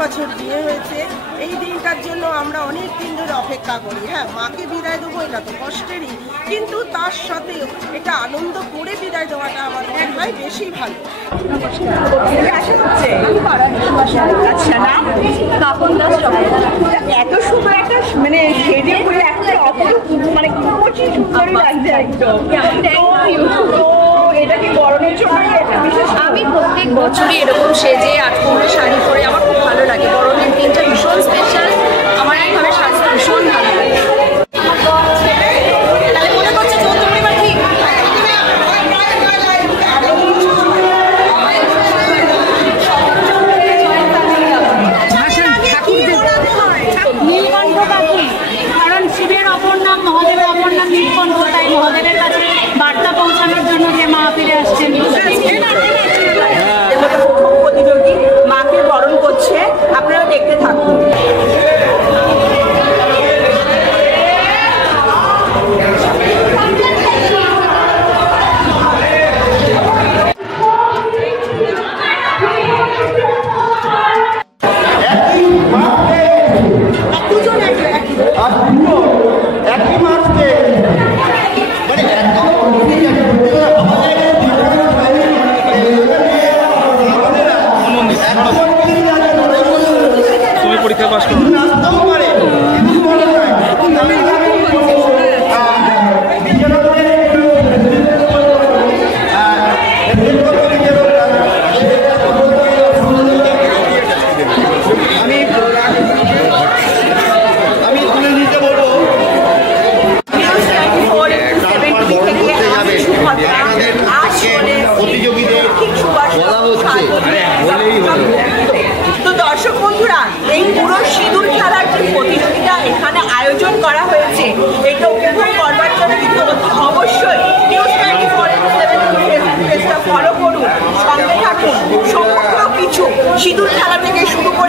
বছর বিয়ে হয়েছে, এই দিনটার জন্য আমরা অনেক দিন ধরে অপেক্ষা করি। হ্যাঁ, মাকে বিদায় দেবো এটা তো কষ্টেরই, কিন্তু তার সাথেও এটা আনন্দ করে বিদায় দেওয়াটা আমার মনে হয় বেশি ভালো। এত সুন্দর একটা মানে সেজে হয়ে একটা মানে সুন্দরই লাগছে একদম। এটা কি গরমের সময় বিশেষ? আমি প্রত্যেক বছরই এরকম সেজে আটকমে শাড়ি পরে আমার খুব ভালো লাগে। গরমের দিনটা ভীষণ স্পেশাল, আমার এইভাবে সাজতে ভীষণ ভালো লাগে। মহাদেবের কাছে বার্তা পৌঁছানোর জন্য যে মা ফিরে আসছেন, প্রতিযোগী মাকে বরণ করছে, আপনারা দেখতে থাকুন। পরীক্ষা পাস করো। তো দর্শক বন্ধুরা, এই পুরো সিঁদুর খেলার যে প্রতিযোগিতা এখানে আয়োজন করা হয়েছে, এটা উপভোগ করবার জন্য কিন্তু অবশ্যই নিউজ 24/7 ফলো করুন, সঙ্গে থাকুন। সমগ্র কিছু সিঁদুর খেলা থেকে শুরু করে